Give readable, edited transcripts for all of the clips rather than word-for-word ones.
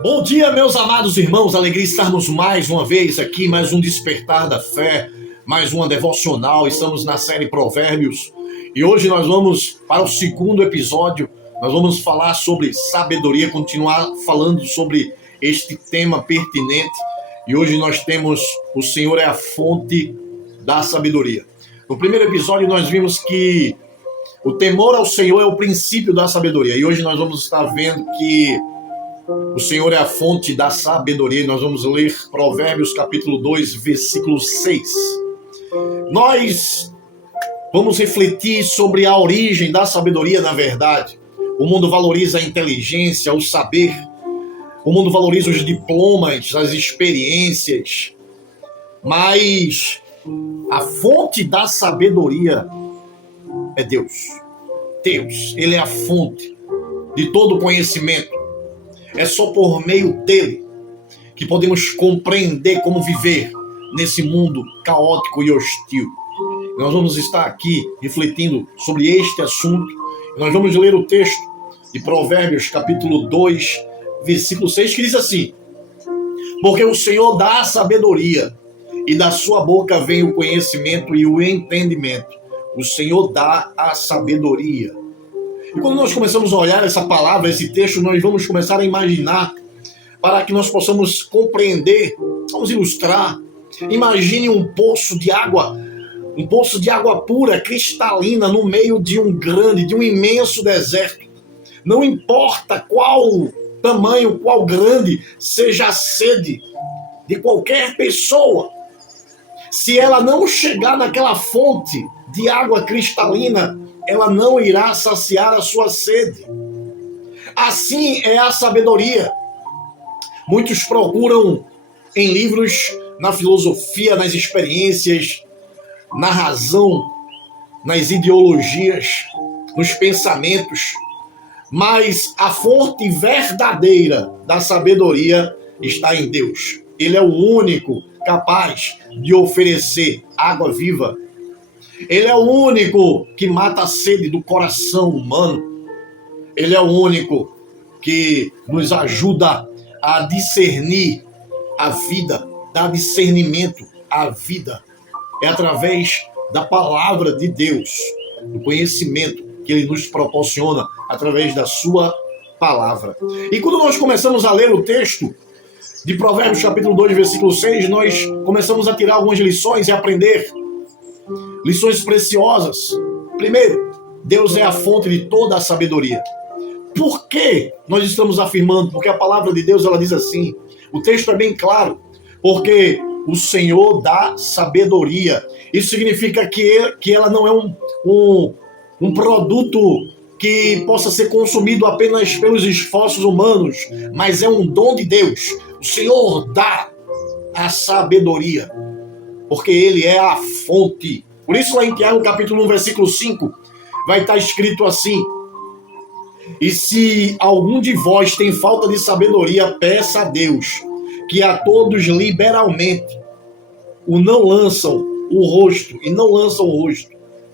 Bom dia, meus amados irmãos, alegria estarmos mais uma vez aqui, mais um despertar da fé, mais uma devocional. Estamos na série Provérbios e hoje nós vamos para o segundo episódio. Nós vamos falar sobre sabedoria, continuar falando sobre este tema pertinente. E hoje nós temos o Senhor é a fonte da sabedoria. No primeiro episódio nós vimos que o temor ao Senhor é o princípio da sabedoria. E hoje nós vamos estar vendo que o Senhor é a fonte da sabedoria. Nós vamos ler Provérbios capítulo 2, versículo 6. Nós vamos refletir sobre a origem da sabedoria, na verdade. O mundo valoriza a inteligência, o saber. O mundo valoriza os diplomas, as experiências. Mas a fonte da sabedoria é Deus. Deus, Ele é a fonte de todo conhecimento. É só por meio dele que podemos compreender como viver nesse mundo caótico e hostil. Nós vamos estar aqui refletindo sobre este assunto. Nós vamos ler o texto de Provérbios, capítulo 2, versículo 6, que diz assim: porque o Senhor dá a sabedoria, e da sua boca vem o conhecimento e o entendimento. O Senhor dá a sabedoria. E quando nós começamos a olhar essa palavra, esse texto, nós vamos começar a imaginar, para que nós possamos compreender, vamos ilustrar. Imagine um poço de água pura, cristalina, no meio de um imenso deserto. Não importa qual tamanho, qual grande seja a sede de qualquer pessoa, se ela não chegar naquela fonte de água cristalina, ela não irá saciar a sua sede. Assim é a sabedoria. Muitos procuram em livros, na filosofia, nas experiências, na razão, nas ideologias, nos pensamentos, mas a fonte verdadeira da sabedoria está em Deus. Ele é o único capaz de oferecer água viva. Ele é o único que mata a sede do coração humano. Ele é o único que nos ajuda a discernir a vida, dá discernimento à vida. É através da palavra de Deus, do conhecimento que Ele nos proporciona através da sua palavra. E quando nós começamos a ler o texto de Provérbios capítulo 2, versículo 6, nós começamos a tirar algumas lições e aprender lições preciosas. Primeiro, Deus é a fonte de toda a sabedoria. Por que nós estamos afirmando? Porque a palavra de Deus, ela diz assim, o texto é bem claro, porque o Senhor dá sabedoria. Isso significa que ela não é um produto que possa ser consumido apenas pelos esforços humanos, mas é um dom de Deus. O Senhor dá a sabedoria, porque Ele é a fonte. Por isso lá em Tiago capítulo 1, versículo 5, vai estar escrito assim: e se algum de vós tem falta de sabedoria, peça a Deus, que a todos liberalmente não lançam o rosto,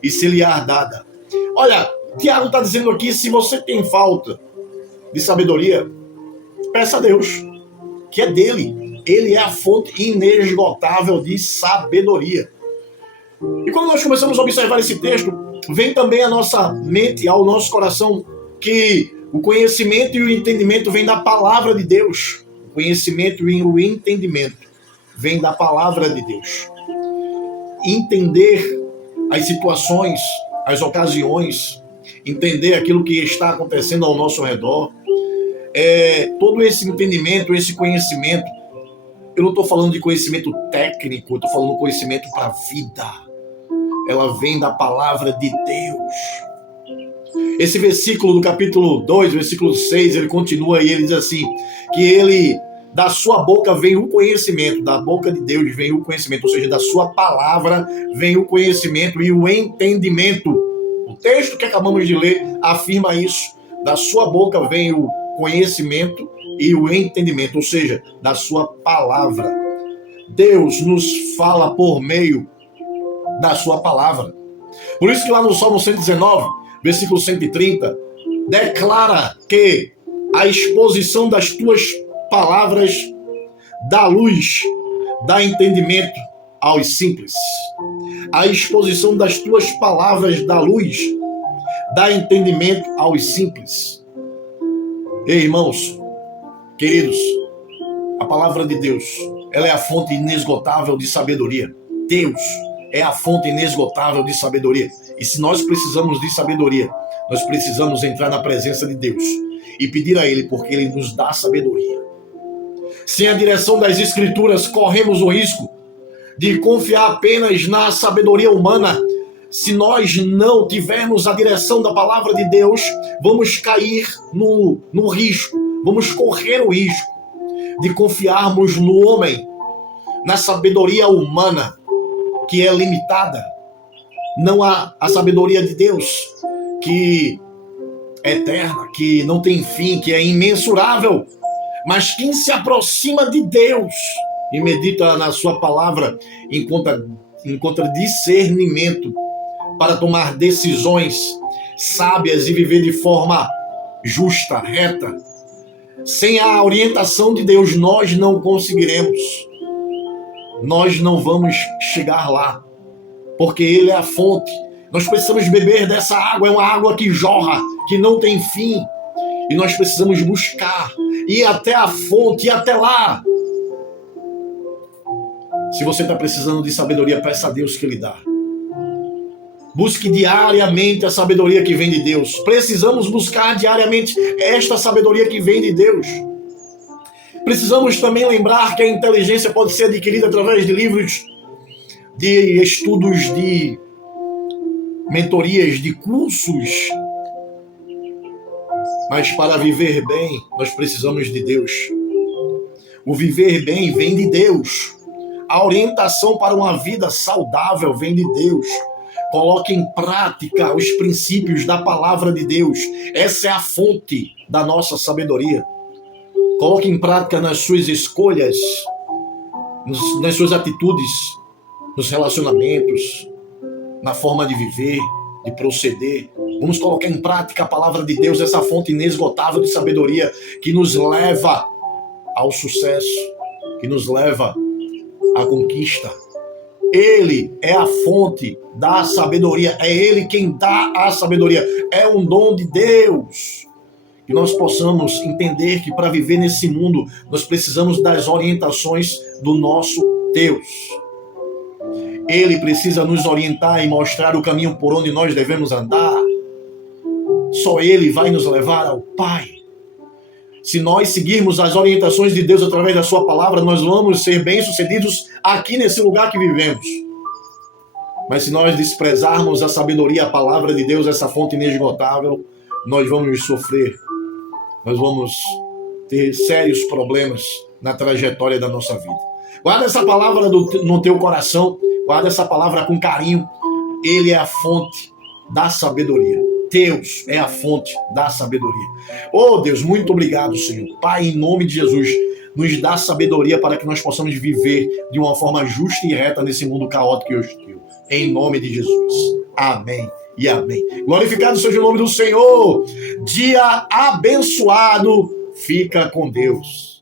e se lhe há dada. Olha, Tiago está dizendo aqui, se você tem falta de sabedoria, peça a Deus, que é dele. Ele é a fonte inesgotável de sabedoria. E quando nós começamos a observar esse texto, vem também à nossa mente, ao nosso coração, que o conhecimento e o entendimento vêm da palavra de Deus. O conhecimento e o entendimento vêm da palavra de Deus. Entender as situações, as ocasiões, entender aquilo que está acontecendo ao nosso redor, todo esse entendimento, esse conhecimento, eu não estou falando de conhecimento técnico, eu estou falando de conhecimento para a vida. Ela vem da palavra de Deus. Esse versículo do capítulo 2, versículo 6, ele continua e ele diz assim, que da sua boca vem o conhecimento, da boca de Deus vem o conhecimento, ou seja, da sua palavra vem o conhecimento e o entendimento. O texto que acabamos de ler afirma isso. Da sua boca vem o conhecimento e o entendimento, ou seja, da sua palavra. Deus nos fala por meio da sua palavra. Por isso que lá no Salmo 119, versículo 130, declara que a exposição das tuas palavras dá luz, dá entendimento aos simples. A exposição das tuas palavras dá luz, dá entendimento aos simples. Ei, irmãos, queridos, a palavra de Deus, ela é a fonte inesgotável de sabedoria. Deus é a fonte inesgotável de sabedoria. E se nós precisamos de sabedoria, nós precisamos entrar na presença de Deus e pedir a Ele, porque Ele nos dá sabedoria. Sem a direção das Escrituras, corremos o risco de confiar apenas na sabedoria humana. Se nós não tivermos a direção da palavra de Deus, vamos cair no risco, vamos correr o risco de confiarmos no homem, na sabedoria humana, que é limitada. Não há a sabedoria de Deus, que é eterna, que não tem fim, que é imensurável. Mas quem se aproxima de Deus e medita na sua palavra, encontra discernimento para tomar decisões sábias e viver de forma justa, reta. Sem a orientação de Deus, nós não conseguiremos. Nós não vamos chegar lá, porque Ele é a fonte. Nós precisamos beber dessa água, é uma água que jorra, que não tem fim. E nós precisamos buscar, ir até a fonte, ir até lá. Se você está precisando de sabedoria, peça a Deus que Ele dá. Busque diariamente a sabedoria que vem de Deus. Precisamos buscar diariamente esta sabedoria que vem de Deus. Precisamos também lembrar que a inteligência pode ser adquirida através de livros, de estudos, de mentorias, de cursos. Mas para viver bem, nós precisamos de Deus. O viver bem vem de Deus. A orientação para uma vida saudável vem de Deus. Coloque em prática os princípios da palavra de Deus. Essa é a fonte da nossa sabedoria. Coloque em prática nas suas escolhas, nas suas atitudes, nos relacionamentos, na forma de viver, de proceder. Vamos colocar em prática a palavra de Deus, essa fonte inesgotável de sabedoria que nos leva ao sucesso, que nos leva à conquista. Ele é a fonte da sabedoria, é Ele quem dá a sabedoria, é um dom de Deus. Que nós possamos entender que para viver nesse mundo, nós precisamos das orientações do nosso Deus. Ele precisa nos orientar e mostrar o caminho por onde nós devemos andar. Só Ele vai nos levar ao Pai. Se nós seguirmos as orientações de Deus através da sua palavra, nós vamos ser bem-sucedidos aqui nesse lugar que vivemos. Mas se nós desprezarmos a sabedoria, a palavra de Deus, essa fonte inesgotável, nós vamos sofrer. Nós vamos ter sérios problemas na trajetória da nossa vida. Guarda essa palavra no teu coração. Guarda essa palavra com carinho. Ele é a fonte da sabedoria. Deus é a fonte da sabedoria. Oh Deus, muito obrigado, Senhor. Pai, em nome de Jesus, nos dá sabedoria para que nós possamos viver de uma forma justa e reta nesse mundo caótico e hostil. Em nome de Jesus. Amém e amém. Glorificado seja o nome do Senhor. Dia abençoado. Fica com Deus.